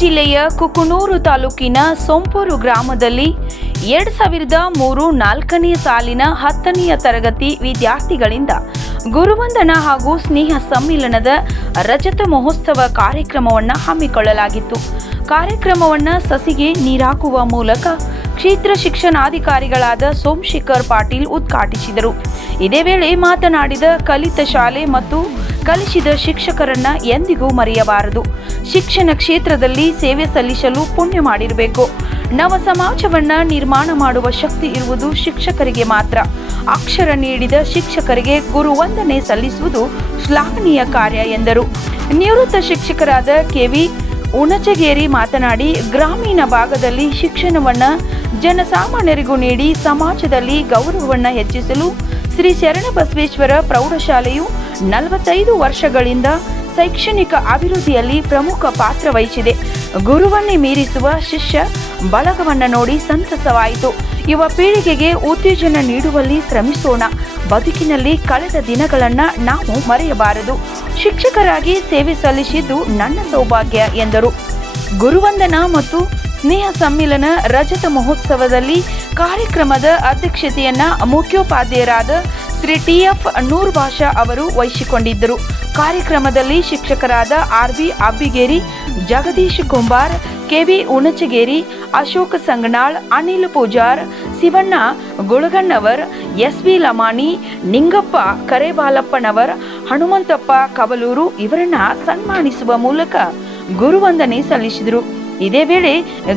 ಜಿಲ್ಲೆಯ ಕುಕುನೂರು ತಾಲೂಕಿನ ಸೋಂಪೂರು ಗ್ರಾಮದಲ್ಲಿ ಎರಡು ಸಾವಿರದ ಮೂರು ನಾಲ್ಕನೇ ಸಾಲಿನ ಹತ್ತನೆಯ ತರಗತಿ ವಿದ್ಯಾರ್ಥಿಗಳಿಂದ ಗುರುವಂದನ ಹಾಗೂ ಸ್ನೇಹ ಸಮ್ಮಿಲನದ ರಜತ ಮಹೋತ್ಸವ ಕಾರ್ಯಕ್ರಮವನ್ನು ಹಮ್ಮಿಕೊಳ್ಳಲಾಗಿತ್ತು. ಕಾರ್ಯಕ್ರಮವನ್ನು ಸಸಿಗೆ ನೀರಾಕುವ ಮೂಲಕ ಕ್ಷೇತ್ರ ಶಿಕ್ಷಣಾಧಿಕಾರಿಗಳಾದ ಸೋಮಶೇಖರ್ ಪಾಟೀಲ್ ಉದ್ಘಾಟಿಸಿದರು. ಇದೇ ವೇಳೆ ಮಾತನಾಡಿದ ಕಲಿತ ಶಾಲೆ ಮತ್ತು ಕಲಿಸಿದ ಶಿಕ್ಷಕರನ್ನ ಎಂದಿಗೂ ಮರೆಯಬಾರದು. ಶಿಕ್ಷಣ ಕ್ಷೇತ್ರದಲ್ಲಿ ಸೇವೆ ಸಲ್ಲಿಸಲು ಪುಣ್ಯ ಮಾಡಿರಬೇಕು. ನವ ಸಮಾಜವನ್ನ ನಿರ್ಮಾಣ ಮಾಡುವ ಶಕ್ತಿ ಇರುವುದು ಶಿಕ್ಷಕರಿಗೆ ಮಾತ್ರ. ಅಕ್ಷರ ನೀಡಿದ ಶಿಕ್ಷಕರಿಗೆ ಗುರುವಂದನೆ ಸಲ್ಲಿಸುವುದು ಶ್ಲಾಘನೀಯ ಕಾರ್ಯ ಎಂದರು. ನಿವೃತ್ತ ಶಿಕ್ಷಕರಾದ ಕೆವಿ ಉಣಚಗೇರಿ ಮಾತನಾಡಿ, ಗ್ರಾಮೀಣ ಭಾಗದಲ್ಲಿ ಶಿಕ್ಷಣವನ್ನ ಜನಸಾಮಾನ್ಯರಿಗೂ ನೀಡಿ ಸಮಾಜದಲ್ಲಿ ಗೌರವವನ್ನ ಹೆಚ್ಚಿಸಲು ಶ್ರೀ ಶರಣಬಸವೇಶ್ವರ ಪ್ರೌಢಶಾಲೆಯು ನಲವತ್ತೈದು ವರ್ಷಗಳಿಂದ ಶೈಕ್ಷಣಿಕ ಅಭಿವೃದ್ಧಿಯಲ್ಲಿ ಪ್ರಮುಖ ಪಾತ್ರ ವಹಿಸಿದೆ. ಗುರುವನ್ನೇ ಮೀರಿಸುವ ಶಿಷ್ಯ ಬಳಗವನ್ನ ನೋಡಿ ಸಂತಸವಾಯಿತು. ಯುವ ಪೀಳಿಗೆಗೆ ಉತ್ತೇಜನ ನೀಡುವಲ್ಲಿ ಶ್ರಮಿಸೋಣ. ಬದುಕಿನಲ್ಲಿ ಕಳೆದ ದಿನಗಳನ್ನು ನಾವು ಮರೆಯಬಾರದು. ಶಿಕ್ಷಕರಾಗಿ ಸೇವೆ ಸಲ್ಲಿಸಿದ್ದು ನನ್ನ ಸೌಭಾಗ್ಯ, ಎಂದರು. ಗುರುವಂದನ ಮತ್ತು ಸ್ನೇಹ ಸಮ್ಮಿಲನ ರಜತ ಮಹೋತ್ಸವದಲ್ಲಿ ಕಾರ್ಯಕ್ರಮದ ಅಧ್ಯಕ್ಷತೆಯನ್ನ ಮುಖ್ಯೋಪಾಧ್ಯಾಯರಾದ ಶ್ರೀ ಟಿ ಎಫ್ ನೂರ್ ಭಾಷಾ ಅವರು ವಹಿಸಿಕೊಂಡಿದ್ದರು. ಕಾರ್ಯಕ್ರಮದಲ್ಲಿ ಶಿಕ್ಷಕರಾದ R B Abbigeri, Jagadish Kumbar KV Unachageri, Ashok Sanganal, Anil Pujar, Shivanna Gulaganavar S V Lamani, Ningappa Karebalappanavar, Hanumantappa Kavaluru ಇವರನ್ನ ಸನ್ಮಾನಿಸುವ ಮೂಲಕ ಗುರುವಂದನೆ ಸಲ್ಲಿಸಿದರು. ಇದೇ ವೇಳೆ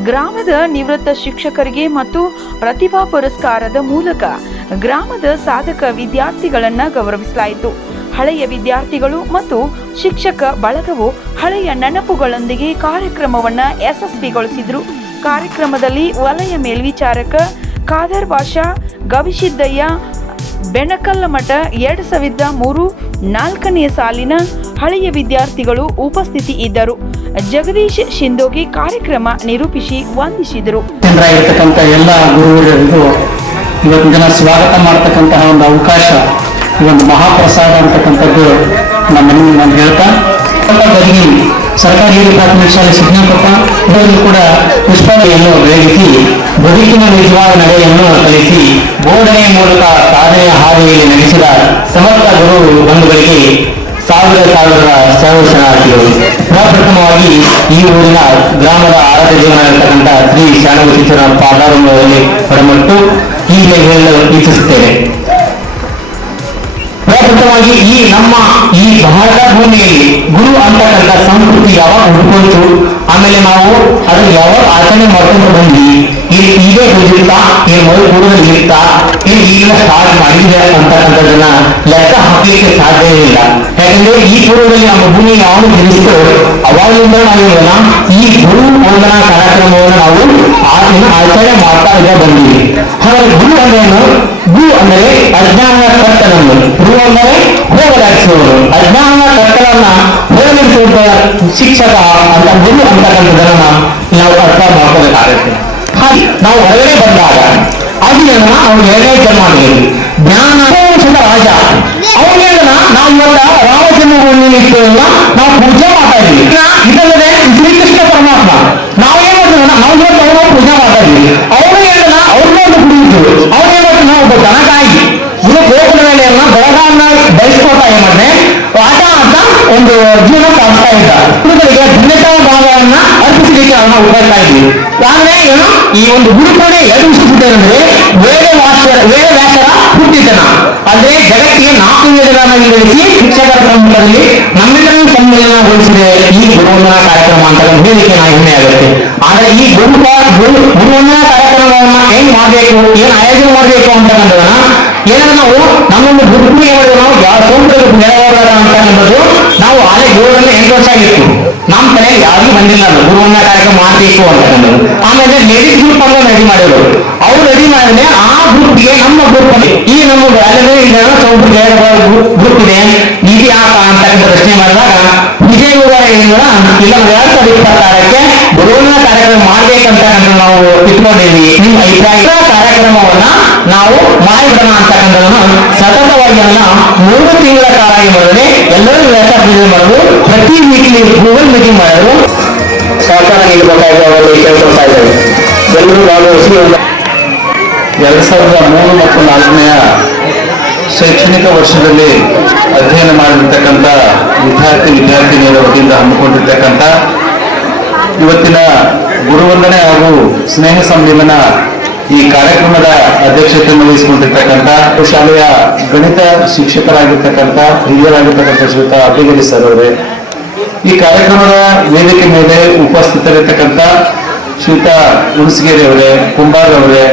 ಗ್ರಾಮದ ನಿವೃತ್ತ ಶಿಕ್ಷಕರಿಗೆ ಮತ್ತು ಪ್ರತಿಭಾ ಪುರಸ್ಕಾರದ ಮೂಲಕ ಗ್ರಾಮದ ಸಾಧಕ ವಿದ್ಯಾರ್ಥಿಗಳನ್ನು ಗೌರವಿಸಲಾಯಿತು. ಹಳೆಯ ವಿದ್ಯಾರ್ಥಿಗಳು ಮತ್ತು ಶಿಕ್ಷಕ ಬಳಗವು ಹಳೆಯ ನೆನಪುಗಳೊಂದಿಗೆ ಕಾರ್ಯಕ್ರಮವನ್ನ ಯಶಸ್ವಿಗೊಳಿಸಿದ್ರು. ಕಾರ್ಯಕ್ರಮದಲ್ಲಿ ವಲಯ ಮೇಲ್ವಿಚಾರಕ ಖಾದರ್ ಬಾಷಾ, ಗವಿಸಿದ್ದಯ್ಯ ಬೆಣಕಲ್ಲ ಮಠ ಎರಡು ಸಾವಿರದ ಮೂರು ನಾಲ್ಕನೆಯ ಸಾಲಿನ ಹಳೆಯ ವಿದ್ಯಾರ್ಥಿಗಳು ಉಪಸ್ಥಿತಿ ಇದ್ದರು. ಜಗದೀಶ್ ಶಿಂದೋಗಿ ಕಾರ್ಯಕ್ರಮ ನಿರೂಪಿಸಿ ವಂದಿಸಿದರು. ಎಲ್ಲ ಗುರುಗಳಿಗೂ ಇವತ್ತಿನ ಸ್ವಾಗತ ಮಾಡ್ತಕ್ಕಂತಹ ಒಂದು ಅವಕಾಶ ಈ ಒಂದು ಮಹಾಪ್ರಸಾದ ಅಂತಕ್ಕಂಥದ್ದು ನಮ್ಮ ನಾನು ಹೇಳ್ತಾ ಬದಗಿ ಸರ್ಕಾರಿ ಹಿರಿಯ ಪ್ರಾಥಮಿಕ ಶಾಲೆ ಶಿಕ್ಷಣಕೊಪ್ಪ ಇದರಲ್ಲಿ ಕೂಡ ಪುಷ್ಪಗಳನ್ನು ಬೆಳಗಿಸಿ, ಬದುಕಿನ ನಿಜವಾದ ನಡೆಯನ್ನು ಕಲಿಸಿ, ಬೋಧನೆಯ ಮೂಲಕ ಸಾಧನೆಯ ಹಾದಿಯಲ್ಲಿ ನಡೆಸಿದ ಸಮರ್ಥ ಗುರು ಬಂಧುಗಳಿಗೆ ಸಾವಿರ ಸಾವಿರ ಸರ್ವಶರಣಾರ್ಥಿಗಳು ಪ್ರಪ್ರಥಮವಾಗಿ ಈ ಊರಿನ ಗ್ರಾಮದ ಆರಾಧ್ಯ ಜೀವನ ಶ್ರೀ ಶರಣಬಸೇಶ್ವರ ಪಾದಾರಂಭದಲ್ಲಿ ಹೊರಮಟ್ಟು ಈಗಲೇ ಹೇಳಲು ಇಚ್ಛಿಸುತ್ತೇನೆ. ಪ್ರಪ್ರಥಮವಾಗಿ ಈ ನಮ್ಮ ಈ ಭಾರತ ಭೂಮಿಯಲ್ಲಿ ಗುರು ಅಂತಕ್ಕಂಥ ಸಂಸ್ಕೃತಿ ಯಾವಾಗ ಹುಡ್ಕೊಂತು ಆಮೇಲೆ ನಾವು ಅದನ್ನ ಯಾವಾಗ ಆಚರಣೆ ಮಾಡ್ಕೊಂಡು ಬಂದ್ವಿ? ಇಲ್ಲಿ ಇದೇ ಹೋಗಿರ್ತಾ ಈ ಮೊದಲು ಕೂಡ ಇರ್ತಾ ಇಲ್ಲಿ ಈಗ ಸ್ಟಾರ್ಟ್ ಮಾಡಿದೆ ಅಂತಕ್ಕಂಥದ್ದನ್ನ ಲೆಕ್ಕ ಹಾಕಲಿಕ್ಕೆ ಸಾಧ್ಯ ಇಲ್ಲ ಯಾಕಂದ್ರೆ ಈ ಪೂರ್ವದಲ್ಲಿ ನಮ್ಮ ಭೂಮಿ ಯಾವಾಗ ಜನಿಸಿತು ಅವಾಗಿಂದ ನಾವೇನ ಈ ಗುರು ವಂದನಾ ಕಾರ್ಯಕ್ರಮವನ್ನು ನಾವು ದಿನ ಆಚರಣೆ ಮಾಡ್ತಾ ಇದ್ದ ಬಂದಿವಿ. ಹಾಗಾದ್ರೆ ಗುರು ಅಂದ್ರೇನು ಗುರು ಅಂದರೆ ಅಜ್ಞಾನ ಕರ್ತನನ್ನು ಗುರು ಅಂದರೆ ಹೋಗಲಾಡಿಸುವವರು ಅಜ್ಞಾನ ಕರ್ತನನ್ನ ಹೋಗಲಿಸುವ ಶಿಕ್ಷಕ ಅಂತ ಗುರು ಅಂತಕ್ಕಂಥದ್ದನ್ನ ನಾವು ಅರ್ಥ ಮಾಡ್ಕೋಬೇಕಾಗುತ್ತೆ ನಾವು ಹೊರಗಡೆ ಬಂದಾಗ ಅಜ್ಞಾನ ಅವ್ನು ಎರಡನೇ ಜನ್ಮ ಆಗಿದ್ರು ಜ್ಞಾನ ರಾಜ. ಅವನೇನ ನಾವು ಇವತ್ತ ರಾಮ ಜನ್ಮಭೂಮಿ ಇಟ್ಟಲ್ಲ ನಾವು ಪೂಜೆ ಮಾಡ್ತಾ ಇದ್ವಿ ಇದಲ್ಲದೆ ಶ್ರೀಕೃಷ್ಣ ಪರಮಾತ್ಮ. ನಾವೇನ್ ಮಾಡ್ತೀವಿ ನಾವು ಇವತ್ತು ಅವ್ರನ್ನ ಪೂಜೆ ಮಾಡ್ತಾ ಇದ್ವಿ ಅವ್ರು ಹೇಳಿದ ಅವ್ರನ್ನ ಒಂದು ಅವ್ರು ಏನ್ ಮಾಡ್ತೀವಿ ನಾವು ಒಬ್ಬ ದನಕಾಯಿ ಇದು ಗೋಕುಲ ಎಲ್ಲ ಬೆಳಗಾವನ್ನ ಬಯಸ್ಕೊತಾ ಏನ್ ಆಟ ಆಟ ಒಂದು ಜೀವನ ಸಾಗಿಸ್ತಾ ಇದ್ದ. ಭಾವವನ್ನ ಅರ್ಪಿಸಲಿಕ್ಕೆ ಅವನ್ನ ಉಪಯೋಗಿಸ್ತಾ ಇದ್ವಿ ಆದ್ರೆ ಏನು ಈ ಒಂದು ಗುರುಪಣೆ ಎರಡು ವಿಶ್ವಸಿದ್ದೇನೆಂದ್ರೆ ವೇದ ವಾಸ್ಯರ ವೇದ ವ್ಯಾಸರ ಹುಟ್ಟಿದನ ಅಂದ್ರೆ ಜಗತ್ತಿಗೆ ನಾಲ್ಕು ವೇದಗಳನ್ನ ವಿವರಿಸಿ ಶಿಕ್ಷಕರ ಸಮ್ಮುಖದಲ್ಲಿ ನಮ್ಮೆಲ್ಲರೂ ಸಮ್ಮೇಳನಗೊಳಿಸಿದೆ ಈ ಗುರುವಂದನಾ ಕಾರ್ಯಕ್ರಮ ಅಂತ ಹೇಳಿಕೆ ನಾವು ಹೆಮ್ಮೆ ಆಗುತ್ತೆ ಆದ್ರೆ ಈ ಗುರು ಗುರು ಗುರುವಂದನಾ ಕಾರ್ಯಕ್ರಮವನ್ನ ಹೆಂಗ್ ಮಾಡ್ಬೇಕು ಏನ್ ಆಯೋಜನೆ ಮಾಡ್ಬೇಕು ಅಂತಕ್ಕಂಥದನ್ನ ಏನಂದ್ರೆ ನಾವು ನಮ್ಮೊಂದು ಗುರುಪುರಿ ನಾವು ಯಾವ ಸೋಂಕು ನೆರವಾಗಲ್ಲ ಅನ್ನೋದು ನಾವು ಆಲೆ ಏಳರಿಂದ ಎಂಟು ಆಗಿತ್ತು ನಮ್ಮ ಕಡೆ ಯಾರಿಗೂ ಬಂದಿಲ್ಲ ಅದು. ಗುರುವನ್ನ ಕಾರ್ಯಕ್ರಮ ಮಾಡ್ಬೇಕು ಅಂತಕ್ಕಂಥದ್ದು ಆಮೇಲೆ ಲೇಡೀಸ್ ಗ್ರೂಪ್ ಅಂತ ರೆಡಿ ಮಾಡಿದ್ರು. ಅವ್ರು ರೆಡಿ ಮಾಡಿದ್ರೆ ಆ ಗ್ರೂಪ್ಗೆ ನಮ್ಮ ಗ್ರೂಪ್ ಈ ನಮ್ಮ ಅಲ್ಲದೆ ಈಗ ಸೌಂದರ್ಯ ಗ್ರೂಪ್ ಇದೆ ಇದು ಯಾಕ ಅಂತ ಪ್ರಶ್ನೆ ಮಾಡಿದಾಗ ವಿಜಯಗೌಡ ಹೇಳಿದ್ರ ಇಲ್ಲ ಎರಡ್ ಸಾವಿರದ ಇಪ್ಪತ್ತಾರಕ್ಕೆ ಕಾರ್ಯಕ್ರಮ ಮಾಡ್ಬೇಕಂತ ನಾವು ಇಟ್ಕೊಂಡಿದ್ವಿ ನಿಮ್ಮ ಈ ಕಾರ್ಯಕ್ರಮವನ್ನ ನಾವು ಮಾಡಿಬಿಡೋಣ ಅಂತಕ್ಕಂಥದ್ದನ್ನು ಸತತವಾಗಿ ಅದನ್ನ ಮೂರು ತಿಂಗಳ ಕಾಲ ಏನು ಮಾಡಿದ್ರೆ ಎಲ್ಲರೂ ವ್ಯಾಸ ಮಾಡಿದ್ರು ಪ್ರತಿ ವೀಕ್ಲಿ ಗೂಗಲ್ ಮೀಟಿಂಗ್ ಮಾಡಿದ್ರು ಸರ್ಕಾರ ನೀಡಬೇಕಾಗಿ ಕೇಳ್ಕೊಳ್ತಾ ಎಲ್ಲರೂ ಭಾಗವಹಿಸಿ ಎರಡ್ ಸಾವಿರದ ಮೂರು ಮತ್ತು ನಾಲ್ಕನೆಯ ಶೈಕ್ಷಣಿಕ ವರ್ಷದಲ್ಲಿ ಅಧ್ಯಯನ ಮಾಡಿರ್ತಕ್ಕಂಥ ವಿದ್ಯಾರ್ಥಿ ವಿದ್ಯಾರ್ಥಿನಿಯರ ವತಿಯಿಂದ ಹಮ್ಮಿಕೊಂಡಿರ್ತಕ್ಕಂಥ ಇವತ್ತಿನ ಗುರುವಂದನೆ ಹಾಗೂ ಸ್ನೇಹ ಸಮ್ಮೇಳನ ಈ ಕಾರ್ಯಕ್ರಮದ ಅಧ್ಯಕ್ಷತೆಯನ್ನು ವಹಿಸಿಕೊಂಡಿರ್ತಕ್ಕಂಥ ಶಾಲೆಯ ಗಣಿತ ಶಿಕ್ಷಕರಾಗಿರ್ತಕ್ಕಂಥ, ಹಿರಿಯರಾಗಿರ್ತಕ್ಕಂಥ ಶ್ರೀಯುತ ಅಭಿಗಿರಿ ಸರ್ ಅವರೇ. ಈ ಕಾರ್ಯಕ್ರಮದ ವೇದಿಕೆ ಮೇಲೆ ಉಪಸ್ಥಿತರಿರ್ತಕ್ಕಂಥ ಶ್ರೀಯುತ ಹುಣಸಗೇರಿ ಅವರೇ, ಕುಂಬಾರ್ ಅವರೇ,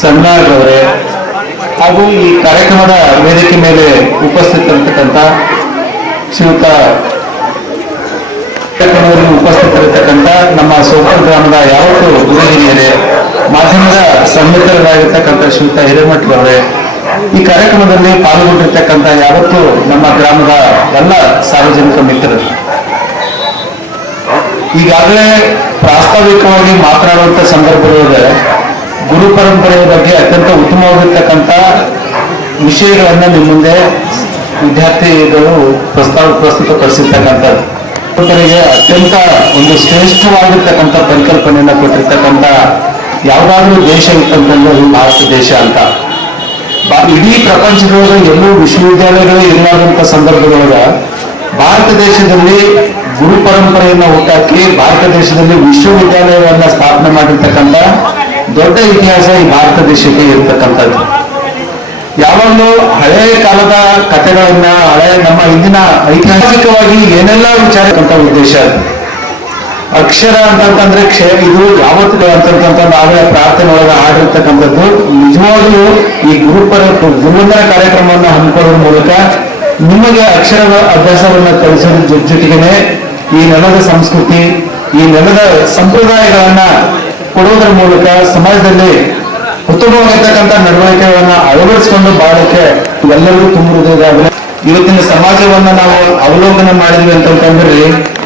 ಸಣ್ಣಾರ್ ಅವರೇ, ಹಾಗೂ ಈ ಕಾರ್ಯಕ್ರಮದ ವೇದಿಕೆ ಮೇಲೆ ಉಪಸ್ಥಿತರಿರ್ತಕ್ಕಂಥ ಶ್ರೀಯುತ ಕಾರ್ಯಕ್ರಮದಲ್ಲಿ ಉಪಸ್ಥಿತರಿರ್ತಕ್ಕಂಥ ನಮ್ಮ ಸೋಪರ್ ಗ್ರಾಮದ ಯಾವತ್ತು ಗುರು ಹಿರಿಯರೇ ಮಾಧ್ಯಮದ ಸನ್ಮಿತರಾಗಿರ್ತಕ್ಕಂಥ ಶ್ರೀಯುತ ಹಿರೇಮಠರವರೇ ಈ ಕಾರ್ಯಕ್ರಮದಲ್ಲಿ ಪಾಲ್ಗೊಂಡಿರ್ತಕ್ಕಂಥ ಯಾವತ್ತು ನಮ್ಮ ಗ್ರಾಮದ ಎಲ್ಲ ಸಾರ್ವಜನಿಕ ಮಿತ್ರರು. ಈಗಾಗಲೇ ಪ್ರಾಸ್ತಾವಿಕವಾಗಿ ಮಾತನಾಡುವಂತ ಸಂದರ್ಭದೊಳಗೆ ಗುರು ಪರಂಪರೆಯ ಬಗ್ಗೆ ಅತ್ಯಂತ ಉತ್ತಮವಾಗಿರ್ತಕ್ಕಂಥ ವಿಷಯಗಳನ್ನ ನಿಮ್ಮ ಮುಂದೆ ವಿದ್ಯಾರ್ಥಿಗಳು ಪ್ರಸ್ತಾವ, ಪ್ರಸ್ತುತಪಡಿಸಿರ್ತಕ್ಕಂಥದ್ದು. ಅತ್ಯಂತ ಒಂದು ಶ್ರೇಷ್ಠವಾಗಿರ್ತಕ್ಕಂಥ ಪರಿಕಲ್ಪನೆಯನ್ನ ಕೊಟ್ಟಿರ್ತಕ್ಕಂಥ ಯಾವುದಾದ್ರೂ ದೇಶ ಇತ್ತಂತಂದ್ರೆ ಅದು ಭಾರತ ದೇಶ ಅಂತ. ಇಡೀ ಪ್ರಪಂಚದೊಳಗೆ ಎಲ್ಲೂ ವಿಶ್ವವಿದ್ಯಾಲಯಗಳು ಇಲ್ಲದಂತ ಸಂದರ್ಭದೊಳಗ ಭಾರತ ದೇಶದಲ್ಲಿ ಗುರು ಪರಂಪರೆಯನ್ನ ಹುಟ್ಟಾಕಿ ಭಾರತ ದೇಶದಲ್ಲಿ ವಿಶ್ವವಿದ್ಯಾಲಯಗಳನ್ನ ಸ್ಥಾಪನೆ ಮಾಡಿರ್ತಕ್ಕಂಥ ದೊಡ್ಡ ಇತಿಹಾಸ ಈ ಭಾರತ ದೇಶಕ್ಕೆ ಇರತಕ್ಕಂಥದ್ದು. ಯಾವಾಗಲೂ ಹಳೆಯ ಕಾಲದ ಕಥೆಗಳನ್ನ ಹಳೆಯ ನಮ್ಮ ಇಂದಿನ ಐತಿಹಾಸಿಕವಾಗಿ ಏನೆಲ್ಲ ವಿಚಾರಕ್ಕಂಥ ಉದ್ದೇಶ ಅದು. ಅಕ್ಷರ ಅಂತಂತಂದ್ರೆ ಕ್ಷೇತ್ರ ಇದು ಯಾವತ್ತು ಅಂತಂತ ನಾವೇ ಪ್ರಾರ್ಥನೆ ಒಳಗೆ ಹಾಡಿರ್ತಕ್ಕಂಥದ್ದು. ನಿಜವಾಗ್ಲೂ ಈ ಗುರುಪರ ಗುರುವಂದನ ಕಾರ್ಯಕ್ರಮವನ್ನು ಹಮ್ಮಿಕೊಳ್ಳುವ ಮೂಲಕ ನಿಮಗೆ ಅಕ್ಷರ ಅಭ್ಯಾಸವನ್ನು ಕಲಿಸೋದ್ರ ಜೊತೆ ಈ ನೆಲದ ಸಂಸ್ಕೃತಿ, ಈ ನೆಲದ ಸಂಪ್ರದಾಯಗಳನ್ನ ಕೊಡುವುದರ ಮೂಲಕ ಸಮಾಜದಲ್ಲಿ ಉತ್ತಮವಾಗಿರ್ತಕ್ಕಂಥ ನಡವಳಿಕೆಗಳನ್ನ ಅಳವಡಿಸಿಕೊಂಡು ಬಾಳಕ್ಕೆ ಎಲ್ಲರಿಗೂ ತುಂಬ ಹೃದಯದಾಗಲಿ ಇವತ್ತಿನ ಸಮಾಜವನ್ನ ನಾವು ಅವಲೋಕನ ಮಾಡಿದ್ವಿ ಅಂತಂದ್ರೆ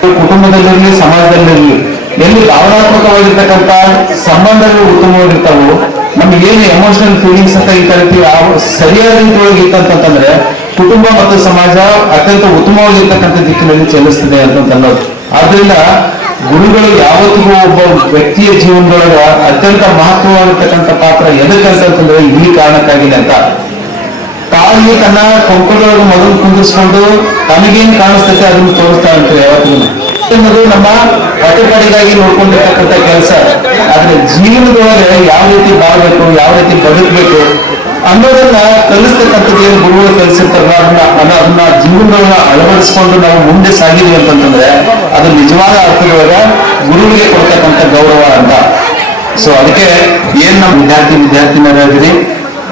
ಕುಟುಂಬದಲ್ಲಿರಲಿ, ಸಮಾಜದಲ್ಲಿರಲಿ, ಎಲ್ಲಿ ಭಾವನಾತ್ಮಕವಾಗಿರ್ತಕ್ಕಂಥ ಸಂಬಂಧಗಳು ಉತ್ತಮವಾಗಿರ್ತಾವೋ, ನಮ್ಗೆ ಏನು ಎಮೋಷನಲ್ ಫೀಲಿಂಗ್ಸ್ ಅಂತ ಈ ಕರಿತೀವಿ ಆ ಸರಿಯಾದ ರೀತಿಯೊಳಗೆ ಇತ್ತಂತಂದ್ರೆ ಕುಟುಂಬ ಮತ್ತು ಸಮಾಜ ಅತ್ಯಂತ ಉತ್ತಮವಾಗಿರ್ತಕ್ಕಂಥ ದಿಕ್ಕಿನಲ್ಲಿ ಚಲಿಸ್ತದೆ ಅಂತ ಅನ್ನೋದು. ಆದ್ರಿಂದ ಗುರುಗಳು ಯಾವತ್ತಿಗೂ ಒಬ್ಬ ವ್ಯಕ್ತಿಯ ಜೀವನದೊಳಗ ಅತ್ಯಂತ ಮಹತ್ವವಾಗಿರ್ತಕ್ಕಂಥ ಪಾತ್ರ ಎದಕ್ಕಂತಂದ್ರೆ ಈ ಕಾರಣಕ್ಕಾಗಿದೆ ಅಂತ. ತಾಯಿ ತನ್ನ ಕೊಂಕದೊಳಗೆ ಮೊದಲು ಕುಂದಿಸ್ಕೊಂಡು ತನಗೇನು ಕಾಣಿಸ್ತೈತೆ ಅದನ್ನು ತೋರಿಸ್ತಾ ಇರ್ತೀವಿ ಯಾವತ್ತೂ ಅನ್ನೋದು ನಮ್ಮ ಹೊಟ್ಟೆಪಾಡಿಗಾಗಿ ನೋಡ್ಕೊಂಡಿರ್ತಕ್ಕಂಥ ಕೆಲಸ. ಆದ್ರೆ ಜೀವನದೊಳಗೆ ಯಾವ ರೀತಿ ಬಾಳ್ಬೇಕು, ಯಾವ ರೀತಿ ಬದುಕಬೇಕು ಅನ್ನೋದನ್ನ ಕಲಿಸ್ತಕ್ಕಂಥದ್ದು ಏನು ಗುರುಗಳು ಕಲಿಸಿರ್ತಾರಲ್ಲ, ಅದನ್ನ ಅದನ್ನ ಜೀವನದೊಳಗ ಅಳವಡಿಸ್ಕೊಂಡು ನಾವು ಮುಂದೆ ಸಾಗಿದ್ವಿ ಅಂತಂತಂದ್ರೆ ಅದು ನಿಜವಾದ ಅರ್ಥದೊಳಗ ಗುರುವಿಗೆ ಕೊಡ್ತಕ್ಕಂಥ ಗೌರವ ಅಂತ. ಸೊ ಅದಕ್ಕೆ ಏನ್ ನಮ್ಮ ವಿದ್ಯಾರ್ಥಿ ವಿದ್ಯಾರ್ಥಿನಿಯರಾಗಿರಿ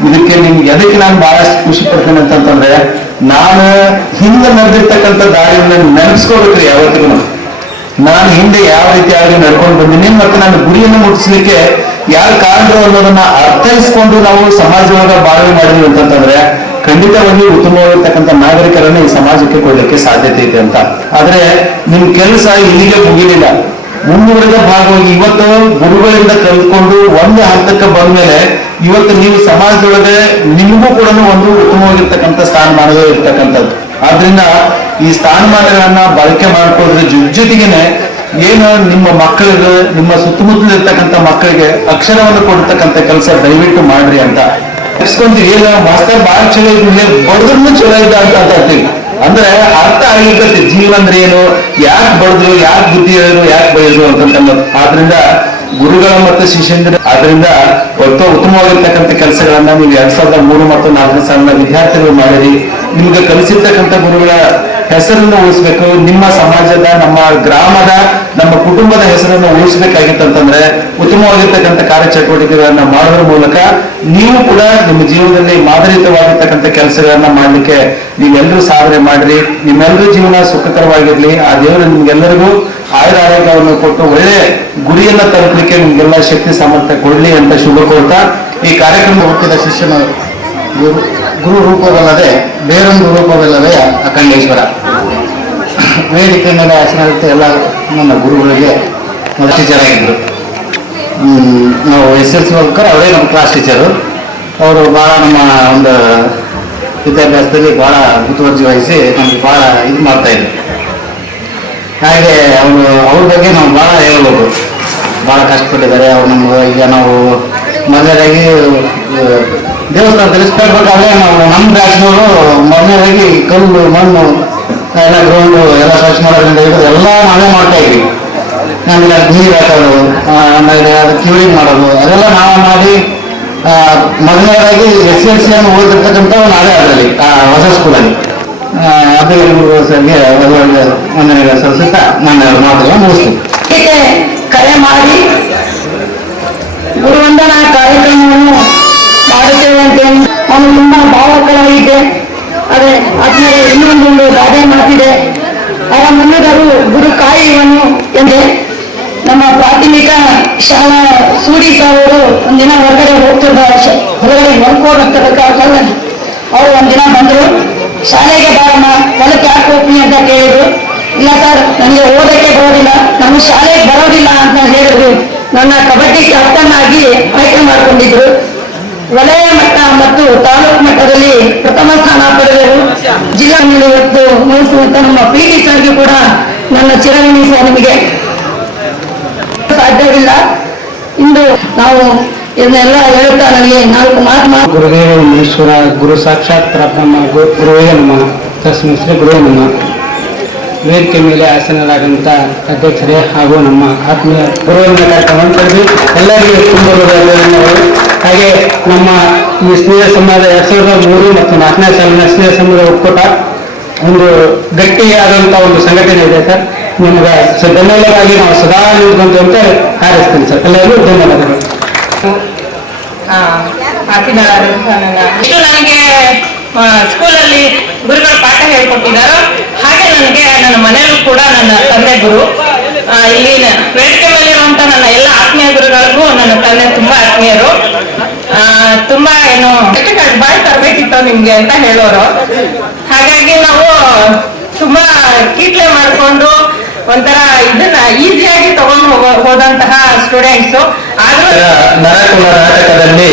ಇದಕ್ಕೆ ನಿಮ್ಗೆ ಎದಕ್ಕೆ ನಾನು ಬಹಳಷ್ಟು ಖುಷಿ ಪಡ್ತೇನೆ ಅಂತಂತಂದ್ರೆ, ನಾನು ಹಿಂದೆ ನಡೆದಿರ್ತಕ್ಕಂಥ ದಾರಿಯನ್ನು ನೆನೆಸ್ಕೋಬೇಕ್ರಿ ಯಾವತ್ತಿಗೂ. ನಾನು ಹಿಂದೆ ಯಾವ ರೀತಿಯಾಗಿ ನಡ್ಕೊಂಡು ಬಂದಿನಿ ಮತ್ತೆ ನಾನು ಗುರಿಯನ್ನು ಮುಟ್ಟಿಸ್ಲಿಕ್ಕೆ ಯಾರು ಕಾರಣರು ಅನ್ನೋದನ್ನ ಅರ್ಥೈಸ್ಕೊಂಡು ನಾವು ಸಮಾಜದೊಳಗ ಬಾಳ್ವೆ ಮಾಡಿದ್ವಿ ಅಂತಂತಂದ್ರೆ ಖಂಡಿತವಾಗಿ ಉತ್ತಮವಾಗಿರ್ತಕ್ಕಂಥ ನಾಗರಿಕರನ್ನ ಈ ಸಮಾಜಕ್ಕೆ ಕೊಡ್ಲಿಕ್ಕೆ ಸಾಧ್ಯತೆ ಇದೆ ಅಂತ. ಆದ್ರೆ, ನಿಮ್ ಕೆಲಸ ಇಲ್ಲಿಗೆ ಮುಗಿಲಿಲ್ಲ. ಮುಂದುವರೆದ ಭಾಗವಾಗಿ ಇವತ್ತು ಗುರುಗಳಿಂದ ಕಲ್ತ್ಕೊಂಡು ಒಂದು ಹಂತಕ್ಕೆ ಬಂದ್ಮೇಲೆ ಇವತ್ತು ನೀವು ಸಮಾಜದೊಳಗೆ ನಿಮಗೂ ಕೂಡ ಒಂದು ಉತ್ತಮವಾಗಿರ್ತಕ್ಕಂಥ ಸ್ಥಾನಮಾನ ಇರ್ತಕ್ಕಂಥದ್ದು. ಆದ್ರಿಂದ ಈ ಸ್ಥಾನಮಾನಗಳನ್ನ ಬಳಕೆ ಮಾಡ್ಕೊಳ್ಳೋದ್ರ ಜೊತೆಗೇನೆ ಏನು ನಿಮ್ಮ ಮಕ್ಕಳಿಗೆ, ನಿಮ್ಮ ಸುತ್ತಮುತ್ತಲಿರ್ತಕ್ಕಂಥ ಮಕ್ಕಳಿಗೆ ಅಕ್ಷರವನ್ನು ಕೊಡ್ತಕ್ಕಂಥ ಕೆಲಸ ದಯವಿಟ್ಟು ಮಾಡ್ರಿ ಅಂತ. ಏನು ಮಾಸ್ತರ್ ಭಾಳ ಚಲೋ ಇದ್ಮೇಲೆ ಚಲೋ ಇದ್ದ ಅಂತ ಅಂತೀವಿ ಅಂದ್ರೆ ಅರ್ಥ ಆಗಿರ್ತೈತಿ ಜೀವ ಅಂದ್ರೆ ಏನು? ಯಾಕೆ ಬಡದ್ರು, ಯಾಕೆ ಬುದ್ಧಿ ಹೇಳಿದ್ರು ಯಾಕೆ ಬೈದ್ರು ಅಂತ ಆದ್ರಿಂದ ಗುರುಗಳ ಮತ್ತು ಶಿಷ್ಯಂದ್ರ, ಆದ್ರಿಂದ ಒಟ್ಟು ಉತ್ತಮವಾಗಿರ್ತಕ್ಕಂಥ ಕೆಲಸಗಳನ್ನ ನೀವು ಎರಡ್ ಸಾವಿರದ ಮೂರು ಮತ್ತು ನಾಲ್ಕನೇ ಸಾಲಿನ ವಿದ್ಯಾರ್ಥಿಗಳು ಮಾಡಿರಿ. ನಿಮ್ಗೆ ಕಲಿಸಿರ್ತಕ್ಕಂಥ ಗುರುಗಳ ಹೆಸರನ್ನು ಉಳಿಸ್ಬೇಕು. ನಿಮ್ಮ ಸಮಾಜದ, ನಮ್ಮ ಗ್ರಾಮದ, ನಮ್ಮ ಕುಟುಂಬದ ಹೆಸರನ್ನು ಉಳಿಸ್ಬೇಕಾಗಿತ್ತಂತಂದ್ರೆ ಉತ್ತಮವಾಗಿರ್ತಕ್ಕಂಥ ಕಾರ್ಯಚಟುವಟಿಕೆಗಳನ್ನ ಮಾಡೋದ್ರ ಮೂಲಕ ನೀವು ಕೂಡ ನಿಮ್ಮ ಜೀವನದಲ್ಲಿ ಮಾದರಿತವಾಗಿರ್ತಕ್ಕಂಥ ಕೆಲಸಗಳನ್ನ ಮಾಡ್ಲಿಕ್ಕೆ ನೀವೆಲ್ಲರೂ ಸಾಧನೆ ಮಾಡ್ರಿ. ನಿಮ್ಮೆಲ್ಲರೂ ಜೀವನ ಸುಖಕರವಾಗಿರ್ಲಿ. ಆ ದೇವರು ನಿಮ್ಗೆಲ್ಲರಿಗೂ ಆಯುರ ಆರೋಗ್ಯವನ್ನು ಕೊಟ್ಟು ಒಳ್ಳೆ ಗುರಿಯನ್ನ ತಲುಪಲಿಕ್ಕೆ ನಿಮ್ಗೆಲ್ಲ ಶಕ್ತಿ ಸಾಮರ್ಥ್ಯ ಕೊಡ್ಲಿ ಅಂತ ಶುಭ ಕೋರ್ತಾ ಈ ಕಾರ್ಯಕ್ರಮ ಹುಟ್ಟಿದ ಶಿಷ್ಯನ ಗುರು ರೂಪವಲ್ಲದೆ ಬೇರೊಂದು ರೂಪವಿಲ್ಲವೇ ಅಖಂಡೇಶ್ವರ. ವೇದಿಕೆ ಮೇಲೆ ಎಲ್ಲ ನನ್ನ ಗುರುಗಳಿಗೆ ಟೀಚರ್ ಹ್ಮ್, ನಾವು ಎಸ್ ಎಲ್ ಸಿ ಅವರೇ ನಮ್ಮ ಕ್ಲಾಸ್ ಟೀಚರು ಅವರು ಭಾಳ ನಮ್ಮ ಒಂದು ವಿದ್ಯಾಭ್ಯಾಸದಲ್ಲಿ ಭಾಳ ಮುತುವರ್ಜಿ ವಹಿಸಿ ನಮಗೆ ಭಾಳ ಇದು ಮಾಡ್ತಾ ಇದ್ರು. ಹಾಗೆ ಅವರು ಅವ್ರ ಬಗ್ಗೆ ನಾವು ಭಾಳ ಹೇಳ್ಬೋದು. ಭಾಳ ಕಷ್ಟಪಟ್ಟಿದ್ದಾರೆ ಅವ್ರು ನಮ್ಗೆ ಈಗ ನಾವು ಮೊದಲನೇದಾಗಿ ದೇವಸ್ಥಾನ ತಿಳಿಸ್ಕೊಳ್ಬೇಕಾದ್ರೆ ನಾವು. ನಮ್ಮ ಬ್ಯಾಚ್ನವರು ಮೊದಲನೇದಾಗಿ ಕಲ್ಲು ಮಣ್ಣು ಎಲ್ಲ ಗ್ರೌಂಡು ಎಲ್ಲ ಸ್ವಚ್ಛ ಮಾಡೋದ್ರಿಂದ ಹಿಡಿದು ಎಲ್ಲ ನಾವೇ ಮಾಡ್ತಾ ಇದ್ವಿ. ನಮಗೆ ಅದು ನೀರು ಹಾಕೋದು ಆಮೇಲೆ ಅದು ಕ್ಯೂರಿಂಗ್ ಮಾಡೋದು ಅದೆಲ್ಲ ನಾವೇ ಮಾಡಿ ಮೊದಲನೇದಾಗಿ ಎಸ್ ಎಲ್ ಸಿ ಅನ್ನು ಓದಿರ್ತಕ್ಕಂಥ ನಾವೇ ಅದರಲ್ಲಿ ಆ, ಹೊಸ ಸ್ಕೂಲಲ್ಲಿ ಅದು ಒಳ್ಳೆ ವಂದನೆಗಳು ಸಲ್ಲಿಸುತ್ತಾ ನನ್ನ ಮಾತುಗಳನ್ನು ಮುಗಿಸ್ತೀನಿ ಕರೆ ಮಾಡಿ. ಗುರುವಂದನಾ ಕಾರ್ಯಕ್ರಮವನ್ನು ಮಾಡುತ್ತೇವೆ ಅಂತ ಅವನು ತುಂಬಾ ಭಾವಕರಾಗಿದೆ ಅದೇ ಆದ್ಮೇಲೆ ಇನ್ನೊಂದೊಂದು ಗಾದೆ ಮಾತಿದೆ. ಅವರ ಮುನ್ನದರು ಗುರು ಕಾಯುವನು ಎಂದೆ. ನಮ್ಮ ಪ್ರಾಥಮಿಕ ಶಾಲಾ ಸೂಡಿ ಸಾವರು ಒಂದಿನ ಹೊರಗಡೆ ಹೋಗ್ತಿದ್ದ ಹೊರಗಡೆ ಹೊರಗಡೆ ಹೋಗ್ತಿರ್ಬೇಕಾಗ ಅವರು ಒಂದಿನ ಬಂದರು, ಶಾಲೆಗೆ ಬಾರಮ್ಮ, ಹೊಲಕ್ಕೆ ಯಾಕೆ ಹೋಗ್ತೀನಿ ಅಂತ ಕೇಳಿದ್ರು. ಇಲ್ಲ ಸರ್, ನನಗೆ ಓದಕ್ಕೆ ಬರೋದಿಲ್ಲ, ನಾನು ಶಾಲೆಗೆ ಬರೋದಿಲ್ಲ ಅಂತ ಹೇಳಿದ್ರು. ನನ್ನ ಕಬಡ್ಡಿ ಕ್ಯಾಪ್ಟನ್ ಆಗಿ ಆಯ್ಕೆ ಮಾಡಿಕೊಂಡಿದ್ರು. ವಲಯ ಮಟ್ಟ ಮತ್ತು ತಾಲೂಕು ಮಟ್ಟದಲ್ಲಿ ಪ್ರಥಮ ಸ್ಥಾನ ಪಡೆದರು. ಜಿಲ್ಲಾ ಇವತ್ತು ಮುಗಿಸುವಂತ ನಮ್ಮ ಪಿ ಟಿ ಸರ್ಗೆ ಕೂಡ ನನ್ನ ಚಿರಋಣಿ ಸರ್ ನಿಮಗೆ ಸಾಧ್ಯವಿಲ್ಲ. ಇಂದು ನಾವು ಇದನ್ನೆಲ್ಲ ಹೇಳುತ್ತಾ ನನಗೆ ನಾಲ್ಕು ಮಾತು ಗುರುದೇವ ಈಶ್ವರ ಗುರು ಸಾಕ್ಷಾತ್ ಪ್ರಥಮ ಗುರು ಗುರುವೇ ನಮ್ಮ ತಸ್ಮೈ ಶ್ರೀ ಗುರುವೇ ನಮ್ಮ ವೇದಿಕೆ ಮೇಲೆ ಆಸನರಾದಂಥ ಅಧ್ಯಕ್ಷರೇ ಹಾಗೂ ನಮ್ಮ ಆತ್ಮೀಯ ಗುರುವಿನ ಕಾರ್ಯಕ್ರಮ ಎಲ್ಲರಿಗೂ ತುಂಬ ಹಾಗೆ ನಮ್ಮ ಈ ಸ್ನೇಹ ಸಮಾಜ ಎರಡ್ ಸಾವಿರದ ಮೂರು ಮತ್ತು ನಾಲ್ಕನೇ ಸಾಲಿನ ಸ್ನೇಹ ಸಂಬಂಧ ಒಕ್ಕೂಟ ಒಂದು ಗಟ್ಟಿಯಾದಂಥ ಒಂದು ಸಂಘಟನೆ ಇದೆ ಸರ್. ನಿಮ್ಗೆ ಬೆನ್ನೆಲುಬಾಗಿ ನಾವು ಸದಾ ನಿಂತ್ಕೊಂತೀವಿ ಅಂತ ಹಾರೈಸ್ತೀನಿ ಸರ್. ಎಲ್ಲರಿಗೂ ಧನ್ಯವಾದಗಳು. ಇದು ನನಗೆ ಸ್ಕೂಲಲ್ಲಿ ಗುರುಗಳು ಪಾಠ ಹೇಳ್ಕೊಟ್ಟಿದ್ದಾರೋ ಹಾಗೆ ನನಗೆ ನನ್ನ ಮನೆಯಲ್ಲೂ ಕೂಡ ನನ್ನ ತಂದೆ ಗುರು. ಇಲ್ಲಿ ನ- ವೇದಿಕೆ ಮೇಲಿರುವಂತ ನನ್ನ ಎಲ್ಲ ಆತ್ಮೀಯ ಗುರುಗಳಿಗೂ ನನ್ನ ತಂದೆ ತುಂಬಾ ಆತ್ಮೀಯರು. ತುಂಬಾ ಏನು ಬಾಯಿ ತರಬೇಕಿತ್ತು ನಿಮ್ಗೆ ಅಂತ ಹೇಳೋರು. ಹಾಗಾಗಿ ನಾವು ತುಂಬಾ ಕೀಟ್ಲೆ ಮಾಡಿಕೊಂಡು ಒಂಥರ ಇದನ್ನ ಈಸಿಯಾಗಿ ತಗೊಂಡು ಹೋಗೋ ಹೋದಂತಹ ಸ್ಟೂಡೆಂಟ್ಸ್ ಆದ್ರೂ ನಾಟಕದಲ್ಲಿ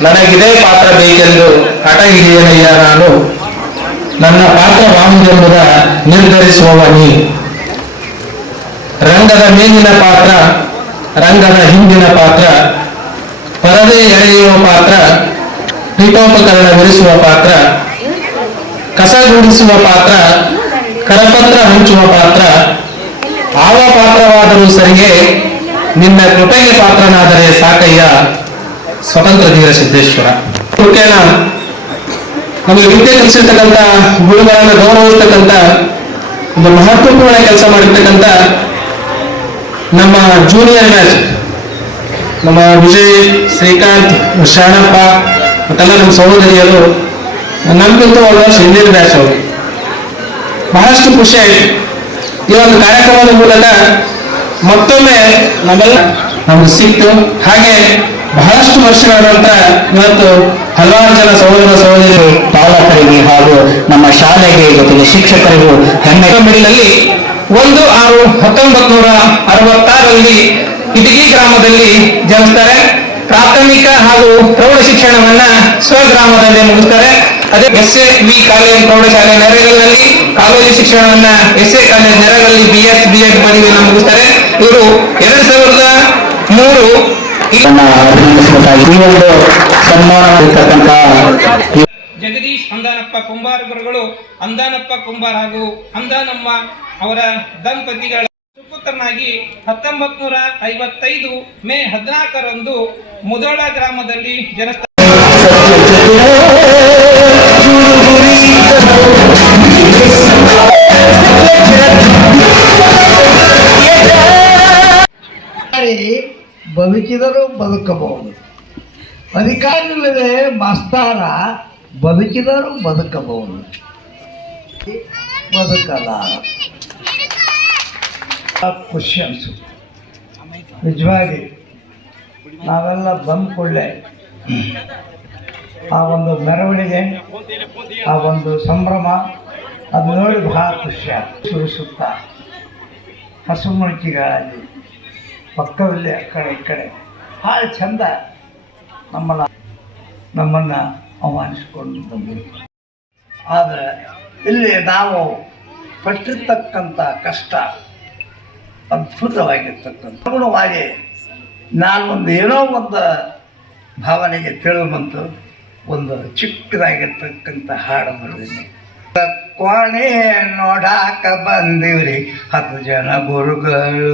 ನನಗಿದೇ ಪಾತ್ರ ಬೇಕೆಂದು ಹಠ ಹಿಡಿಯನಯ್ಯ ನಾನು ನನ್ನ ಪಾತ್ರ ವಾಮುದೆಂಬುದ ನಿರ್ಧರಿಸುವವ ನೀ ರಂಗದ ಮೇಲಿನ ಪಾತ್ರ, ರಂಗದ ಹಿಂದಿನ ಪಾತ್ರ, ಪರದೆ ಎಳೆಯುವ ಪಾತ್ರ ಪೀಠೋಪಕರಣ ವಿರಿಸುವ ಪಾತ್ರ ಕಸ ಗುಡಿಸುವ ಪಾತ್ರ, ಕರಪತ್ರ ಹಂಚುವ ಪಾತ್ರ, ಆವ ಪಾತ್ರವಾದರೂ ಸರಿಗೆ ನಿನ್ನ ಕೃಪೆಗೆ ಪಾತ್ರನಾದರೆ ಸಾಕಯ್ಯ. ಸ್ವತಂತ್ರ ಧೀರ ಸಿದ್ದೇಶ್ವರ. ನಮಗೆ ವಿದ್ಯೆ ಕಲಿಸಿರ್ತಕ್ಕಂಥ ಗುರುಗಳನ್ನು ಗೌರವಿಸ್ತಕ್ಕಂಥ ಒಂದು ಮಹತ್ವಪೂರ್ಣ ಕೆಲಸ ಮಾಡಿರ್ತಕ್ಕಂಥ ನಮ್ಮ ಜೂನಿಯರ್ ಮ್ಯಾಚ್ ನಮ್ಮ ವಿಜಯ್, ಶ್ರೀಕಾಂತ್ ಶರಣಪ್ಪ ಮತ್ತೆಲ್ಲ ನಮ್ಮ ಸಹೋದರಿಯರು ನಮ್ಗಿಂತ ಒಂದು ವರ್ಷ ಹಿಂದಿನ ಬ್ಯಾಚ್ ಅವರು. ಬಹಳಷ್ಟು ಖುಷಿ ಆಯಿತು. ಈ ಒಂದು ಕಾರ್ಯಕ್ರಮದ ಮೂಲಕ ಮತ್ತೊಮ್ಮೆ ನಮ್ಮೆಲ್ಲ ನಮ್ಗೆ ಸಿಕ್ತು. ಹಾಗೆ ಬಹಳಷ್ಟು ವರ್ಷಗಳ ನಂತರ ಇವತ್ತು ಹಲವಾರು ಜನ ಸಹೋದರ ಸಹೋದರಿಯರು ಪಾಲಕರಿಗೆ ಹಾಗೂ ನಮ್ಮ ಶಾಲೆಗೆ ಜೊತೆಗೆ ಶಿಕ್ಷಕರಿಗೂ ಹೆಮ್ಮೆ ಮಿಡಿಲಲ್ಲಿ ಒಂದು ಆರು ಹತ್ತೊಂಬತ್ತು ನೂರ ಅರವತ್ತಾರರಲ್ಲಿ ಇಟಗಿ ಗ್ರಾಮದಲ್ಲಿ ಜನಿಸ್ತಾರೆ. ಪ್ರಾಥಮಿಕ ಹಾಗೂ ಪ್ರೌಢ ಶಿಕ್ಷಣವನ್ನ ಸ್ವಗ್ರಾಮದಲ್ಲಿ ಮುಗಿಸ್ತಾರೆ. ಅದೇ ಎಸ್ ಎ ವಿ ಕಾಲೇಜ್ ಪ್ರೌಢಶಾಲೆ ನೆರೆಗಳಲ್ಲಿ ಕಾಲೇಜು ಶಿಕ್ಷಣವನ್ನ ಎಸ್ ಎ ಕಾಲೇಜ್ ನೆರೆಗಳಲ್ಲಿ ಬಿ ಎಸ್, ಬಿ ಎಡ್ ಪದವಿಯನ್ನು ಮುಗಿಸ್ತಾರೆ. ಇವರು ಎರಡ್ ಸಾವಿರದ ಮೂರು ಈ ಒಂದು ಸನ್ಮಾನ ಜಗದೀಶ್ ಅಂದಾನಪ್ಪ ಕುಂಬಾರ ಗುರುಗಳು ಅಂದಾನಪ್ಪ ಕುಂಬಾರ ಹಾಗೂ ಅಂದಾನಮ್ಮ ಅವರ ದಂಪತಿಗಳ ಸುಪುತ್ರನಾಗಿ ಹತ್ತೊಂಬತ್ ನೂರ ಐವತ್ತೈದು ಮೇ ಹದಿನಾಲ್ಕರಂದು ಮುದೋಳ ಗ್ರಾಮದಲ್ಲಿ ಅಧಿಕಾರಿ ಬದುಕಿದರೂ ಬದುಕಬಹುದು. ಅಧಿಕಾರಿಗಳಿದೆ ಮಾಸ್ತಾರ ಬದುಕಿದರೂ ಬದುಕಬಹುದು. ಬದುಕಲ್ಲ ಖುಷಿ ಅನಿಸುತ್ತೆ. ನಿಜವಾಗಿ, ನಾವೆಲ್ಲ ಬಂದ ಕೂಡಲೇ ಆ ಒಂದು ಮೆರವಣಿಗೆ, ಆ ಒಂದು ಸಂಭ್ರಮ ಅದು ನೋಡಿ ಬಹಳ ಖುಷಿ ಸುರಿಸುತ್ತ. ಹಸು ಹಸುಮುಣಿಕೆಗಳಲ್ಲಿ ಪಕ್ಕದಲ್ಲೇ ಆ ಕಡೆ, ಈ ಕಡೆ. ಭಾಳ ಚಂದ ನಮ್ಮನ್ನ, ನಮ್ಮನ್ನು ಅವಮಾನಿಸಿಕೊಂಡು ಬಂದರು ಆದರೆ ಇಲ್ಲಿ ನಾವು ಪಟ್ಟಿರ್ತಕ್ಕಂಥ ಕಷ್ಟ ಅದ್ಭುತವಾಗಿರ್ತಕ್ಕಂಥ. ಗುಣವಾಗಿ ನಾನು ಒಂದು ಏನೋ ಒಂದು ಭಾವನೆಗೆ ತಿಳಿದು ಬಂತು. ಒಂದು ಚಿಕ್ಕದಾಗಿರ್ತಕ್ಕಂಥ ಹಾಡು ಬರೆದಿದ್ದೀನಿ. ಕೋಣೆ ನೋಡಾಕ ಬಂದಿವ್ರಿ ಹತ್ತು ಜನ ಗುರುಗಳು.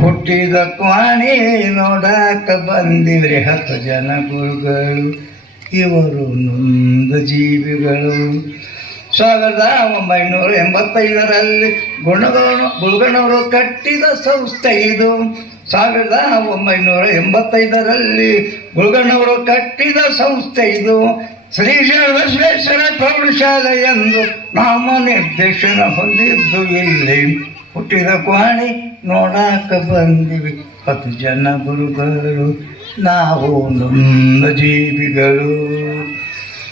ಹುಟ್ಟಿದ ಕ್ವಾಣಿ ನೋಡಾಕ ಬಂದಿದ್ರೆ ಹತ್ತು ಜನ ಗುರುಗಳು. ಇವರು ನೊಂದ ಜೀವಿಗಳು. ಸಾವಿರದ ಒಂಬೈನೂರ ಎಂಬತ್ತೈದರಲ್ಲಿ ಗುಣಗಣ ಗುಲ್ಗಣವರು ಕಟ್ಟಿದ ಸಂಸ್ಥೆ ಇದು. ಸಾವಿರದ ಒಂಬೈನೂರ ಎಂಬತ್ತೈದರಲ್ಲಿ ಗುಲ್ಗಣ್ಣವರು ಕಟ್ಟಿದ ಸಂಸ್ಥೆ ಇದು. ಶ್ರೀ ಬಸವೇಶ್ವರ ಪ್ರೌಢಶಾಲೆ ಎಂದು ನಾಮ ನಿರ್ದೇಶನ ಹೊಂದಿದ್ದು ಇಲ್ಲಿ. ಹುಟ್ಟಿದ ಕ್ವಾಣಿ ನೋಡಾಕ ಬಂದಿವಿ. ಹತ್ತು ಜನ ಗುರುಗಳು ನಾವು ನೊಂದ ಜೀವಿಗಳು.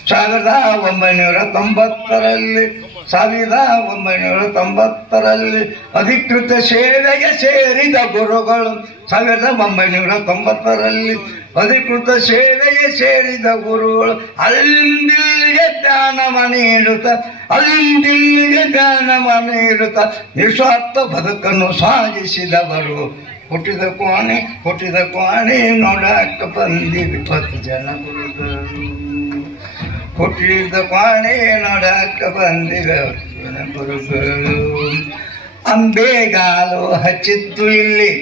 ಸಾವಿರದ ಒಂಬೈನೂರ ತೊಂಬತ್ತರಲ್ಲಿ, ಸಾವಿರದ ಒಂಬೈನೂರ ತೊಂಬತ್ತರಲ್ಲಿ ಅಧಿಕೃತ ಸೇವೆಗೆ ಸೇರಿದ ಗುರುಗಳು, ಸಾವಿರದ ಒಂಬೈನೂರ ತೊಂಬತ್ತರಲ್ಲಿ ಅಧಿಕೃತ ಸೇವೆಗೆ ಸೇರಿದ ಗುರುಗಳು ಅಲ್ಲಿಂದಿಲ್ಲಿಗೆ ಜ್ಞಾನವ ನೀಡುತ್ತ, ಅಲ್ಲಿಂದಿಲ್ಲಿಗೆ ಜ್ಞಾನವ ನೀಡುತ್ತ ನಿಸ್ವಾರ್ಥ ಬದುಕನ್ನು ಸಾಗಿಸಿದವರು. ಹುಟ್ಟಿದ ಕೋಣೆ ಹುಟ್ಟಿದ ಕೋಣೆ ನೋಡಾಕ ಬಂದಿ ಇಪ್ಪತ್ತು ಜನ ಗುರುಗಳು. ಹುಟ್ಟಿದ ಪಾಣಿ ಬಂದಿರ ಗುರುಗಳು ಅಂಬೆಗಾಲು ಹಚ್ಚಿದ್ದು ಇಲ್ಲಿ.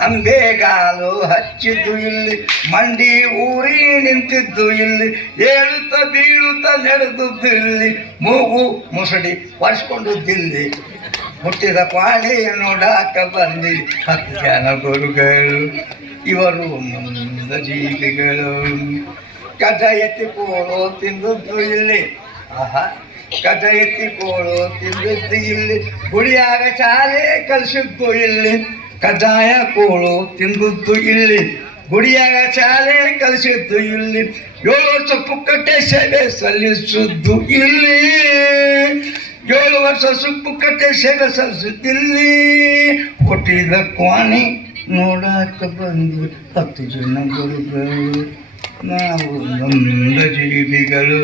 ಅಂಬೆಗಾಲು ಹಚ್ಚಿದ್ದು ಇಲ್ಲಿ. ಮಂಡಿ ಊರಿ ನಿಂತಿದ್ದು ಇಲ್ಲಿ. ಏಳುತ್ತ ಬೀಳುತ್ತ ನಡೆದದ್ದು ಇಲ್ಲಿ ಮೂಗು ಮುಸಡಿ ಒರೆಸ್ಕೊಂಡದ್ದಿಲ್ಲಿ ಹುಟ್ಟಿದ ಪಾಣೆ ನೋಡಾಕ ಬಂದಿ ಹತ್ತು ಜನ ಗುರುಗಳು ಇವರು ಮುಂದ ಜೀವಿಗಳು. ಕಜ ಎತ್ತಿಕೋಳು ತಿಂದದ್ದು ಇಲ್ಲಿ. ಆಹಾ ಕಜ ಎತ್ತಿಕೋಳು ತಿಂದದ್ದು ಇಲ್ಲಿ. ಗುಡಿಯಾಗ ಶಾಲೆ ಕಲಿಸಿದ್ದು ಇಲ್ಲಿ. ಕಜಾಯ ಕೋಳು ತಿಂದದ್ದು ಇಲ್ಲಿ. ಗುಡಿಯಾಗ ಶಾಲೆ ಕಲಿಸಿದ್ದು ಇಲ್ಲಿ. ಏಳು ವರ್ಷ ಪುಕ್ಕಟ್ಟೆ ಸೇವೆ ಸಲ್ಲಿಸುದ್ದು ಇಲ್ಲಿ. ಏಳು ವರ್ಷ ಸುಪ್ಪುಕಟ್ಟೆ ಸೇವೆ ಸಲ್ಲಿಸುತ್ತಿಲ್ಲಿ ಹುಟ್ಟಿದ ಕ್ವಾಣಿ ನೋಡಕ್ಕೆ ಬಂದು ಹತ್ತು ಜನ ಗುರುಗಳು. ನಾವು ನೊಂದ ಜೀವಿಗಳು.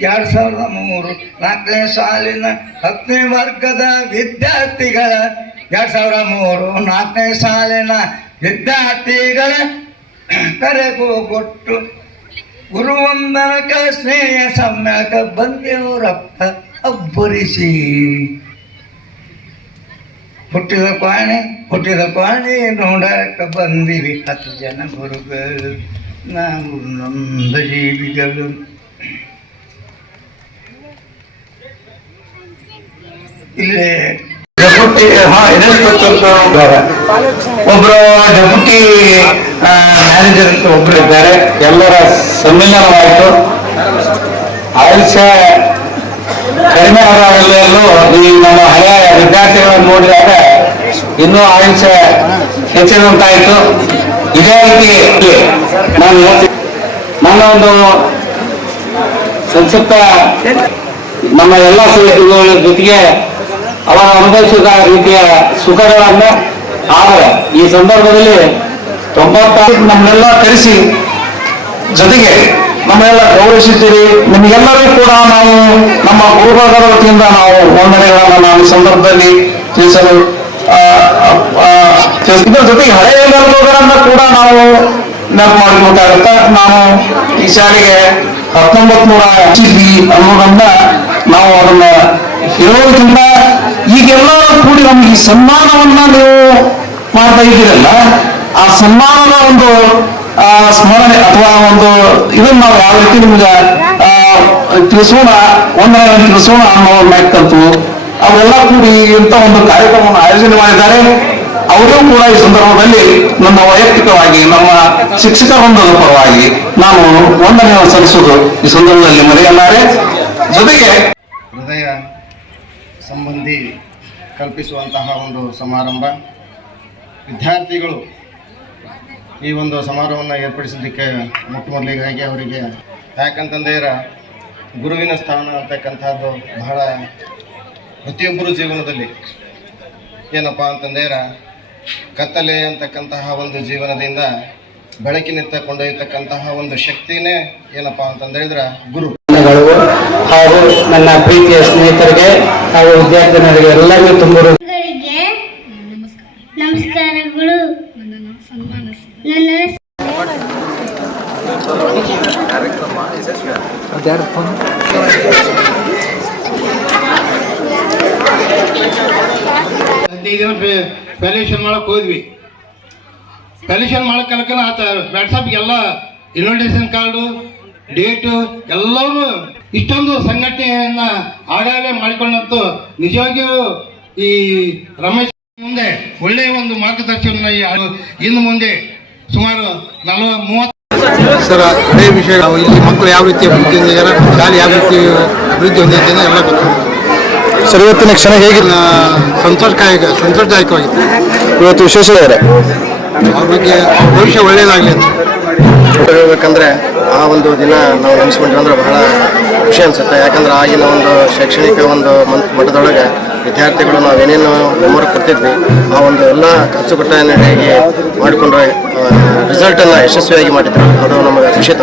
ಎರಡು ಸಾವಿರದ ಮೂರು ನಾಲ್ಕನೇ ಸಾಲಿನ ಹತ್ತನೇ ವರ್ಗದ ವಿದ್ಯಾರ್ಥಿಗಳ, ಎರಡು ಸಾವಿರ ಮೂರು ನಾಲ್ಕನೇ ಸಾಲಿನ ವಿದ್ಯಾರ್ಥಿಗಳ ಕರೆಗೂ ಕೊಟ್ಟು ಗುರುವಂದನಕ, ಸ್ನೇಹ ಸಮ್ಯಕ ಬಂದೇವರಪ್ಪ ಅಬ್ಬರಿಸಿ. ಹುಟ್ಟಿದ ಪಾಣಿ ಹುಟ್ಟಿದ ಪಾಣಿ ನೋಡಕ ಬಂದಿವಿ ಹತ್ತು ಜನ ಗುರುಗಳು. ನಾವು ನೊಂದ ಜೀವಿಗಳು. ಇಲ್ಲಿ ಡೆಪ್ಯೂಟಿ ಹಾ ಇನ್ಸ್ಪೆಕ್ಟರ್ ಒಬ್ರು ಡೆಪ್ಯೂಟಿ ಮ್ಯಾನೇಜರ್ ಅಂತ ಒಬ್ರು ಇದ್ದಾರೆ. ಎಲ್ಲರ ಸಮ್ಮಿಲನವಾಯಿತು. ಆಯುಷ್ಯ ಕಡಿಮೆ ಆದಾಗಲೂ ಈ ನಮ್ಮ ಹಳೆಯ ವಿದ್ಯಾರ್ಥಿಗಳನ್ನು ನೋಡಿದಾಗ ಇನ್ನೂ ಆಯುಷ್ಯ ಹೆಚ್ಚಿದಂತಾಯಿತು ಇದೇ ರೀತಿ ನಾನು ನನ್ನ ಒಂದು ಸಂಕ್ಷಿಪ್ತ ನಮ್ಮ ಎಲ್ಲ ಸ್ನೇಹಿತರುಗಳ ಜೊತೆಗೆ ಅವರ ಅನುಭವಿಸಿದ ರೀತಿಯ ಸುಖಗಳನ್ನು ಆದರೆ ಈ ಸಂದರ್ಭದಲ್ಲಿ ತೊಂಬತ್ತಾರು ನಮ್ಮನ್ನೆಲ್ಲ ಕರೆಸಿ ಜೊತೆಗೆ ನಮ್ಮೆಲ್ಲ ಗೌರವಿಸುತ್ತೀರಿ ನಿಮಗೆಲ್ಲರೂ ಕೂಡ ನಾವು ನಮ್ಮ ಗುರುಬಾಗರ ವತಿಯಿಂದ ನಾವು ವಂದನೆಗಳನ್ನು ನಾವು ಈ ಸಂದರ್ಭದಲ್ಲಿ ತಿಳಿಸಲು ಇದರ ಜೊತೆಗೆ ಹಳೆಯ ನೆನಪುಗಳನ್ನ ಕೂಡ ನಾವು ನೆನಪು ಮಾಡಿಕೊಳ್ತಾ ನಾವು ಈ ಶಾಲೆಗೆ ಹತ್ತೊಂಬತ್ ನೂರ ಹಚ್ಚಿದ್ವಿ ಅನ್ನೋದನ್ನ ನಾವು ಅದನ್ನ ಇರೋದ್ರಿಂದ ಈಗೆಲ್ಲ ಕೂಡಿ ನಮ್ಗೆ ಈ ಸನ್ಮಾನವನ್ನ ನೀವು ಮಾಡ್ತಾ ಇದ್ದೀರಲ್ಲ ಆ ಸನ್ಮಾನದ ಒಂದು ಆ, ಸ್ಮರಣೆ ಅಥವಾ ಒಂದು ಇದನ್ನ ನಾವು ಯಾವ ರೀತಿ ನಿಮ್ಗೆ ತಿಳಿಸೋಣ ಒಂದರ ತಿಳಿಸೋಣ ಅನ್ನೋ ಮಾತಂತು ಅವೆಲ್ಲ ಕೂಡಿ ಇಂಥ ಒಂದು ಕಾರ್ಯಕ್ರಮವನ್ನು ಆಯೋಜನೆ ಮಾಡಿದ್ದಾರೆ. ಅವರೂ ಕೂಡ ಈ ಸಂದರ್ಭದಲ್ಲಿ ನಮ್ಮ ವೈಯಕ್ತಿಕವಾಗಿ, ನಮ್ಮ ಶಿಕ್ಷಕ ವೃಂದದ ಪರವಾಗಿ ನಾನು ವಂದನೆಯನ್ನು ಸಲ್ಲಿಸುವುದು ಈ ಸಂದರ್ಭದಲ್ಲಿ ಮರೆಯಲಾರೆ. ಜೊತೆಗೆ ಹೃದಯ ಸಂಬಂಧಿ ಕಲ್ಪಿಸುವಂತಹ ಒಂದು ಸಮಾರಂಭ. ವಿದ್ಯಾರ್ಥಿಗಳು ಈ ಒಂದು ಸಮಾರಂಭವನ್ನು ಏರ್ಪಡಿಸಲಿಕ್ಕೆ ಮೊಟ್ಟ ಮೊದಲಿಗಾಗಿ ಅವರಿಗೆ ಯಾಕಂತಂದೇರ ಗುರುವಿನ ಸ್ಥಾನ ಅಂತಕ್ಕಂಥದ್ದು ಬಹಳ ಪ್ರತಿಯೊಬ್ಬರ ಜೀವನದಲ್ಲಿ. ಏನಪ್ಪ ಅಂತಂದೇರ ಕತ್ತಲೆ ಅಂತಕ್ಕಂತಹ ಒಂದು ಜೀವನದಿಂದ ಬೆಳಕಿನಿತ್ತ ಕೊಂಡೊಯ್ಯತಕ್ಕಂತಹ ಒಂದು ಶಕ್ತಿನೇ ಏನಪ್ಪ ಅಂತಂದೇಳಿದ್ರೆ ಗುರು. ಹಾಗೂ ನನ್ನ ಪ್ರೀತಿಯ ಸ್ನೇಹಿತರಿಗೆ ಹಾಗೂ ವಿದ್ಯಾರ್ಥಿನಿಯರಿಗೆ ಎಲ್ಲರಿಗೂ ತುಂಬ ಇನ್ವಿಟೇಷನ್ ಕಾರ್ಡು ಡೇಟು ಎಲ್ಲವೂ ಇಷ್ಟೊಂದು ಸಂಘಟನೆಯನ್ನ ಆಗಾಗ ಮಾಡಿಕೊಂಡಂತೂ ನಿಜವಾಗಿಯೂ ಈ ರಮೇಶ್ ಮುಂದೆ ಒಳ್ಳೆಯ ಒಂದು ಮಾರ್ಗದರ್ಶನ ಇನ್ನು ಮುಂದೆ ಸುಮಾರು ನಲವ ಮೂವತ್ತು ಸರ್ ಅದೇ ವಿಷಯ ನಾವು ಇಲ್ಲಿ ಮಕ್ಕಳು ಯಾವ ರೀತಿ ಅಭಿವೃದ್ಧಿ ಹೊಂದಿದ್ದಾರೆ ಶಾಲೆ ಯಾವ ರೀತಿ ಅಭಿವೃದ್ಧಿ ಹೊಂದಿದೆ ಎಲ್ಲ ಗೊತ್ತು. ಸರ್ ಇವತ್ತಿನ ಕ್ಷಣ ಹೇಗೆ ಸಂತೋಷಕಾಯಕ ಸಂತೋಷದಾಯಕವಾಗಿತ್ತು. ಇವತ್ತು ವಿಶೇಷ ಅವ್ರ ಬಗ್ಗೆ ಭವಿಷ್ಯ ಒಳ್ಳೆಯದಾಗಲಿ ಅಂತ. ಹೇಳ್ಬೇಕಂದ್ರೆ ಆ ಒಂದು ದಿನ ನಾವು ನೆನೆಸ್ಕೊಂಡ್ವಿ ಅಂದ್ರೆ ಬಹಳ ಖುಷಿ ಅನ್ಸುತ್ತೆ. ಯಾಕಂದ್ರೆ ಆಗಿನ ಒಂದು ಶೈಕ್ಷಣಿಕ ಒಂದು ಮಂತ್ ಮಟ್ಟದೊಳಗೆ ವಿದ್ಯಾರ್ಥಿಗಳು ನಾವೇನೇನು ಹೋಮ್ವರ್ಕ್ ಕೊಡ್ತಿದ್ವಿ, ಆ ಒಂದು ಎಲ್ಲ ಅಚ್ಚುಕಟ್ಟಾಗಿ ಮಾಡಿಕೊಂಡು ರಿಸಲ್ಟನ್ನು ಯಶಸ್ವಿಯಾಗಿ ಮಾಡಿದ್ರು ಅದು ನಮಗೆ ಖುಷಿ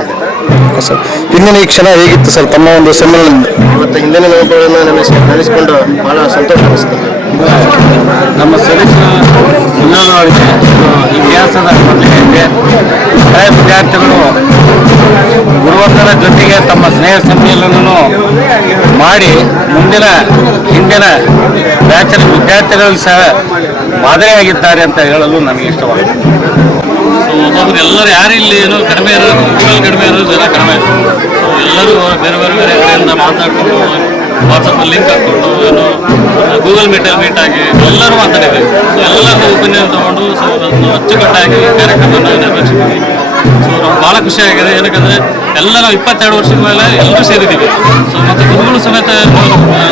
ತಂದಿದೆ ಸರ್. ಹಿಂದಿನ ಈ ಕ್ಷಣ ಹೇಗಿತ್ತು ಸರ್? ತಮ್ಮ ಒಂದು ಸಮ್ಮೇಳನ ಇವತ್ತು ಹಿಂದಿನ ನೆನಪುಗಳನ್ನು ನೆನೆಸಿ ನೆನೆಸ್ಕೊಂಡು ಬಹಳ ಸಂತೋಷ ಅನಿಸ್ತದೆ ನಮ್ಮ ಸದಸ್ಯ ಉನ್ನತವಾಗಿದೆ ಇತಿಹಾಸದ ಮೊದಲಿಗೆ ಹಳೆ ವಿದ್ಯಾರ್ಥಿಗಳು ಗುರುವಂತರ ಜೊತೆಗೆ ತಮ್ಮ ಸ್ನೇಹ ಸಮ್ಮೇಳನವನ್ನು ಮಾಡಿ ಮುಂದಿನ ಹಿಂದಿನ ಬ್ಯಾಚಲರ್ ವಿದ್ಯಾರ್ಥಿಗಳು ಸಹ ಮಾದರಿಯಾಗಿದ್ದಾರೆ ಅಂತ ಹೇಳಲು ನನಗೆ ಇಷ್ಟವಾಗಿದೆ ಸೊ ಒಬ್ಬೊಬ್ರು ಎಲ್ಲರೂ ಯಾರು ಇಲ್ಲಿ ಏನೋ ಕಡಿಮೆ ಇರೋದು ಗೂಗಲ್ ಕಡಿಮೆ ಇರೋದು ಜನ ಕಡಿಮೆ. ಸೊ ಎಲ್ಲರೂ ಬೇರೆ ಬೇರೆ ಬೇರೆ ಕಡೆಯಿಂದ ಮಾತಾಡ್ಕೊಂಡು ವಾಟ್ಸಪ್ಪಲ್ಲಿ ಲಿಂಕ್ ಹಾಕ್ಕೊಂಡು ಏನೋ ಗೂಗಲ್ ಮೀಟಲ್ಲಿ ಮೀಟ್ ಆಗಿ ಎಲ್ಲರೂ ಮಾತಾಡಿದ್ದೀವಿ. ಸೊ ಎಲ್ಲರೂ ಒಪಿನಿಯನ್ ತೊಗೊಂಡು ಸೊ ಅದನ್ನು ಅಚ್ಚುಕಟ್ಟಾಗಿ ಕಾರ್ಯಕ್ರಮವನ್ನು ನೆರವೇರಿಸಿದ್ವಿ ಸೊ ನಮ್ಗೆ ಭಾಳ ಖುಷಿಯಾಗಿದೆ ಏನಕ್ಕಂದರೆ ಎಲ್ಲ ನಾವು ಇಪ್ಪತ್ತೆರಡು ವರ್ಷದ ಮೇಲೆ ಎಲ್ಲರೂ ಸೇರಿದ್ದೀವಿ. ಸೊ ಮತ್ತು ಗುರುಗಳು ಸಮೇತ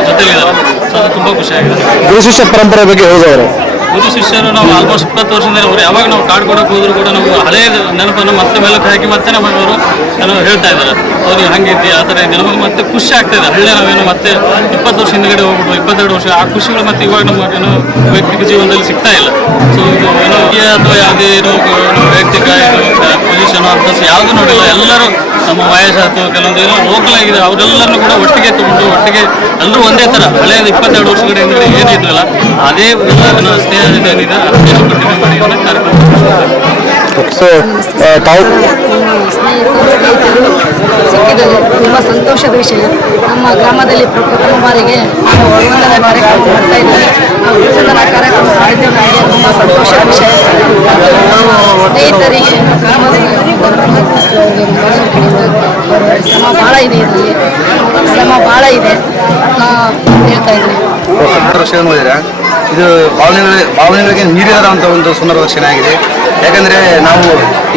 ಜೊತೆಲಿದ್ದಾರೆ. ಸೊ ಅದು ತುಂಬ ಖುಷಿಯಾಗಿದೆ ಗುರುಶಿಷ್ಯ ಗುರು ಶಿಷ್ಯ ಪರಂಪರೆ ಬಗ್ಗೆ ಹೇಳಿದವರು ಗುರು ಶಿಷ್ಯರು ನಾವು ಆಲ್ಮೋಸ್ಟ್ ಇಪ್ಪತ್ತು ವರ್ಷದಿಂದ ಅವ್ರು ಯಾವಾಗ ನಾವು ಕಾರ್ಡ್ ಕೊಡೋಕೆ ಹೋದ್ರು ಕೂಡ ನಾವು ಹಳೆಯ ನೆನಪನ್ನು ಮತ್ತೆ ಮೇಲೆ ಹಾಕಿ ಮತ್ತೆ ನಮಗೆ ಅವರು ಏನೋ ಹೇಳ್ತಾ ಇದ್ದಾರೆ. ಅವ್ರಿಗೆ ಹಂಗೈತಿ ಆ ಥರ ಇದೆ. ನಮಗೆ ಮತ್ತೆ ಖುಷಿ ಆಗ್ತಾ ಇದೆ. ಹಳ್ಳಿ ನಾವೇನು ಮತ್ತೆ ಇಪ್ಪತ್ತು ವರ್ಷ ಹಿಂದ್ಗಡೆ ಹೋಗ್ಬಿಟ್ಟು ಇಪ್ಪತ್ತೆರಡು ವರ್ಷ, ಆ ಖುಷಿಗಳು ಮತ್ತೆ ಇವಾಗ ನಮಗೆ ಏನೋ ವೈಯಕ್ತಿಕ ಜೀವನದಲ್ಲಿ ಸಿಗ್ತಾ ಇಲ್ಲ. ಸೊ ಇದು ಏನೋ ಅಥವಾ ಯಾವುದೇ ಏನೋ ವೈಯಕ್ತಿಕ ಪೊಸಿಷನ್ ಅಂತ ಯಾವುದೂ ನೋಡಿಲ್ಲ. ಎಲ್ಲರೂ ನಮ್ಮ ವಯಸ್ಸು ಅಥವಾ ಕೆಲವೊಂದು ಏನೋ ಲೋಕಲ್ ಆಗಿದೆ, ಅವರೆಲ್ಲರನ್ನು ಕೂಡ ಒಟ್ಟಿಗೆ ತಗೊಂಡು, ಒಟ್ಟಿಗೆ ಎಲ್ಲರೂ ಒಂದೇ ಥರ. ಹಳೆಯ ಇಪ್ಪತ್ತೆರಡು ವರ್ಷಗಳ ಹಿಂದೆ ಏನಿದ್ರಲ್ಲ, ಅದೇ ಎಲ್ಲ ಸ್ನೇಹ ಏನಿದೆ ಕಂಟಿನ್ಯೂ ಮಾಡಿ ಕಾರ್ಯಕ್ರಮ. ಸೊ ತಾವು? ಸ್ನೇಹಿತರು ಸಿಕ್ಕಿದಲ್ಲಿ ತುಂಬ ಸಂತೋಷದ ವಿಷಯ. ನಮ್ಮ ಗ್ರಾಮದಲ್ಲಿ ಪ್ರಪ್ರಥಮ ಬಾರಿಗೆ ನಾವು ಗುರುವಂದನ ಕಾರ್ಯಕ್ರಮ ಮಾಡ್ತಾ ಇದ್ದೀವಿ. ಆ ಗುರುವಂದನ ಕಾರ್ಯಕ್ರಮ ಮಾಡಿದ್ದೇವೆ ತುಂಬ ಸಂತೋಷದ ವಿಷಯ. ಸ್ನೇಹಿತರಿಗೆ ಗ್ರಾಮದಲ್ಲಿ ಶ್ರಮ ಭಾಳ ಇದೆ ಇದರಲ್ಲಿ ಶ್ರಮ ಭಾಳ ಇದೆ. ಇದು ಭಾವನೆಗಳಿಗೆ ಭಾವನೆಗಳಿಗೆ ಮೀರಿದಂಥ ಒಂದು ಸುಂದರ ದರ್ಶನ ಆಗಿದೆ. ಯಾಕಂದ್ರೆ ನಾವು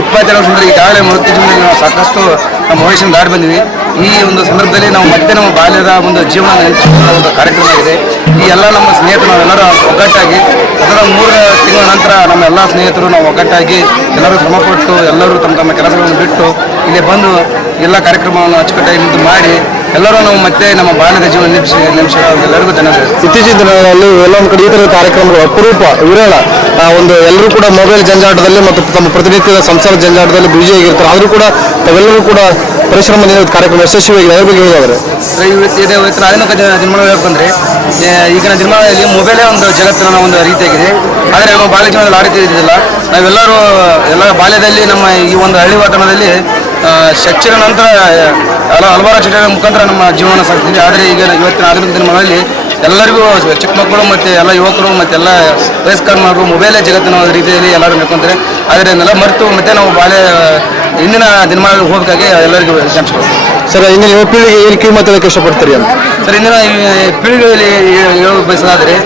ಇಪ್ಪತ್ತೆರಡು ವರ್ಷದಿಂದ ಈಗಾಗಲೇ ಮೃತ್ಯು ನಾವು ಸಾಕಷ್ಟು ನಮ್ಮ ಭವಿಷ್ಯ ದಾಟಿ ಬಂದಿವಿ ಈ ಒಂದು ಸಂದರ್ಭದಲ್ಲಿ ನಾವು ಮತ್ತೆ ನಮ್ಮ ಬಾಲ್ಯದ ಒಂದು ಜೀವನ ಒಂದು ಕಾರ್ಯಕ್ರಮ ಆಗಿದೆ. ಈ ಎಲ್ಲ ನಮ್ಮ ಸ್ನೇಹಿತರು ನಾವೆಲ್ಲರೂ ಒಗ್ಗಟ್ಟಾಗಿ, ಅದರ ಮೂರು ತಿಂಗಳ ನಂತರ ನಮ್ಮ ಎಲ್ಲ ಸ್ನೇಹಿತರು ನಾವು ಒಗ್ಗಟ್ಟಾಗಿ ಎಲ್ಲರೂ ಶ್ರಮಪಟ್ಟು ಎಲ್ಲರೂ ತಮ್ಮ ತಮ್ಮ ಕೆಲಸಗಳನ್ನು ಬಿಟ್ಟು ಇಲ್ಲಿ ಬಂದು ಎಲ್ಲ ಕಾರ್ಯಕ್ರಮವನ್ನು ಅಚ್ಚುಕಟ್ಟಾಗಿ ಮಾಡಿ ಎಲ್ಲರೂ ನಾವು ಮತ್ತೆ ನಮ್ಮ ಬಾಲ್ಯದ ಜೀವನ ನಿಮಿಷ ನಿಮಿಷ ಎಲ್ಲರಿಗೂ ಧನ್ಯವಾದ. ಇತ್ತೀಚಿನ ದಿನಗಳಲ್ಲಿ ಎಲ್ಲೊಂದು ಕಡೆ ಈ ಥರದ ಕಾರ್ಯಕ್ರಮಗಳು ಅಪರೂಪ. ವಿರಳ. ಒಂದು ಎಲ್ಲರೂ ಕೂಡ ಮೊಬೈಲ್ ಜಂಜಾಟದಲ್ಲಿ ಮತ್ತು ತಮ್ಮ ಪ್ರತಿನಿತ್ಯದ ಸಂಸಾರ ಜಂಜಾಟದಲ್ಲಿ ಬ್ಯುಸಿಯಾಗಿರ್ತಾರೆ ಆದರೂ ಕೂಡ ತಾವೆಲ್ಲರೂ ಕೂಡ ಪರಿಶ್ರಮ ನೀಡಿದ ಕಾರ್ಯಕ್ರಮ ಯಶಸ್ವಿಯಾಗಿದೆ. ಅದ್ರ ಬಗ್ಗೆ ಹೇಳಿದವರು ಸರ್ ಇವತ್ತು ಇದೆ ಇವತ್ತಿನ ಆಧುನಿಕ ದಿನ- ದಿನಮಾನ ಈಗಿನ ದಿನಮಾನದಲ್ಲಿ ಮೊಬೈಲೇ ಒಂದು ಜಗತ್ತಿನ ಒಂದು ರೀತಿಯಾಗಿದೆ. ಆದರೆ ನಮ್ಮ ಬಾಲ್ಯ ಜೀವನದಲ್ಲಿ ಆ ರೀತಿ ಇದ್ದಿಲ್ಲ ನಾವೆಲ್ಲರೂ ಎಲ್ಲ ಬಾಲ್ಯದಲ್ಲಿ ನಮ್ಮ ಈ ಒಂದು ಹಳ್ಳಿ ವಾತಾವರಣದಲ್ಲಿ ಶಿಕ್ಷಣ ನಂತರ ಎಲ್ಲ ಹಲವಾರು ಚಟುವಟಿಕೆ ಮುಖಾಂತರ ನಮ್ಮ ಜೀವನ ಸಾಗ್ತಿದೆ. ಆದರೆ ಈಗ ಇವತ್ತಿನ ಆಧುನಿಕ ದಿನಮಾನದಲ್ಲಿ ಎಲ್ಲರಿಗೂ ಚಿಕ್ಕ ಮಕ್ಕಳು ಮತ್ತು ಎಲ್ಲ ಯುವಕರು ಮತ್ತು ಎಲ್ಲ ವಯಸ್ಕರ್ಮರು ಮೊಬೈಲೇ ಜಗತ್ತಿನ ರೀತಿಯಲ್ಲಿ ಎಲ್ಲರೂ ನಡ್ಕೊಂತಾರೆ. ಆದರೆ ಅದನ್ನೆಲ್ಲ ಮರೆತು ಮತ್ತೆ ನಾವು ಬಾಲ್ಯ ಇಂದಿನ ದಿನಮಾನಗಳಿಗೆ ಹೋಗಬೇಕಾಗಿ ಎಲ್ಲರಿಗೂ ಸರ್ ಇಂದಿನ ಯುವ ಪೀಳಿಗೆ ಏನು ಕಿವಿ ಮಾತಾಡೋಕ್ಕೆ ಇಷ್ಟಪಡ್ತೀರಿ ಅಂತ? ಸರ್ ಇಂದಿನ ಈ ಪೀಳಿಗೆಯಲ್ಲಿ ಹೇಳಲು ಬಯಸೋದಾದರೆ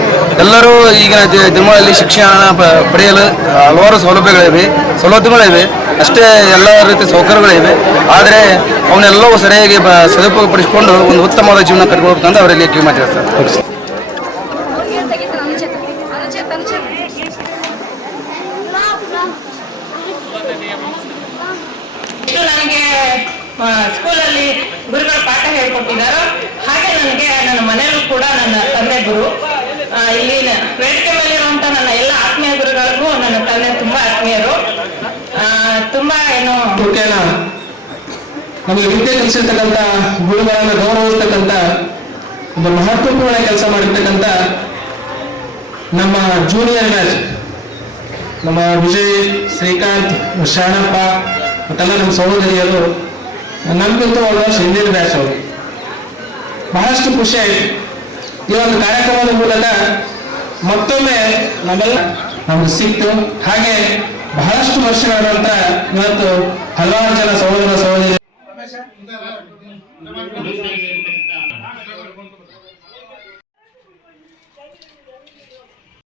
ಎಲ್ಲರೂ ಈಗಿನ ದಿನಮಾನದಲ್ಲಿ ದಿನಗಳಲ್ಲಿ ಶಿಕ್ಷಣ ಪಡೆಯಲು ಹಲವಾರು ಸೌಲಭ್ಯಗಳಿವೆ. ಸವಲತ್ತುಗಳಿವೆ ಅಷ್ಟೇ ಎಲ್ಲ ರೀತಿ ಸೌಕರ್ಯಗಳಿವೆ. ಆದರೆ ಅವನ್ನೆಲ್ಲವೂ ಸರಿಯಾಗಿ ಬ ಸದುಪಯೋಗಪಡಿಸಿಕೊಂಡು ಒಂದು ಉತ್ತಮವಾದ ಜೀವನ ಕಟ್ಕೊಳ್ಬೇಕಂತ ಅವರಲ್ಲಿ ಕಿವಿ ಮಾತಾಡ್ತಾರೆ ಸರ್. ನನಗೆ ಸ್ಕೂಲಲ್ಲಿ ಗುರುಗಳು ಪಾಠ ಹೇಳ್ಕೊಟ್ಟಿದ್ದಾರೋ. ಹಾಗೆ ನನಗೆ ನನ್ನ ಮನೆಯಲ್ಲೂ ಕೂಡ ನನ್ನ ತಂದೆ ಗುರು. ಇಲ್ಲಿನ ಇಲ್ಲಿ ವೇದಿಕೆ ಮೇಲಿರುವಂತ ನನ್ನ ಎಲ್ಲ ಆತ್ಮೀಯ ಗುರುಗಳಿಗೂ ನನ್ನ ತಂದೆ ತುಂಬಾ ಆತ್ಮೀಯರು. ತುಂಬಾ ಏನು ನಮಗೆ ವಿದ್ಯೆ ಕಲಿಸಿರ್ತಕ್ಕಂಥ ಗುರುಗಳನ್ನ ಗೌರವಿಸ್ತಕ್ಕಂಥ ಒಂದು ಮಹತ್ವಪೂರ್ಣ ಕೆಲಸ ಮಾಡಿರ್ತಕ್ಕಂಥ ನಮ್ಮ ಜೂನಿಯರ್ ಬ್ಯಾಚ್ ನಮ್ಮ ವಿಜಯ್, ಶ್ರೀಕಾಂತ್ ಶರಣಪ್ಪ ಮತ್ತೆಲ್ಲ ನಮ್ಮ ಸಹೋದರಿಯರು. ನಮ್ಗಿಂತ ಒಂದು ವರ್ಷ ಹಿಂದಿನ ಬ್ಯಾಚ್ ಅವರು. ಬಹಳಷ್ಟು ಖುಷಿ ಆಯಿತು. ಈ ಒಂದು ಕಾರ್ಯಕ್ರಮದ ಮೂಲಕ ಮತ್ತೊಮ್ಮೆ ನಮ್ಮೆಲ್ಲ ನಮ್ಗೆ ಸಿಕ್ತು. ಹಾಗೆ ಬಹಳಷ್ಟು ವರ್ಷಗಳಾದಂತ ಇವತ್ತು ಹಲವಾರು ಜನ ಸಹೋದರ ಸಹೋದರಿ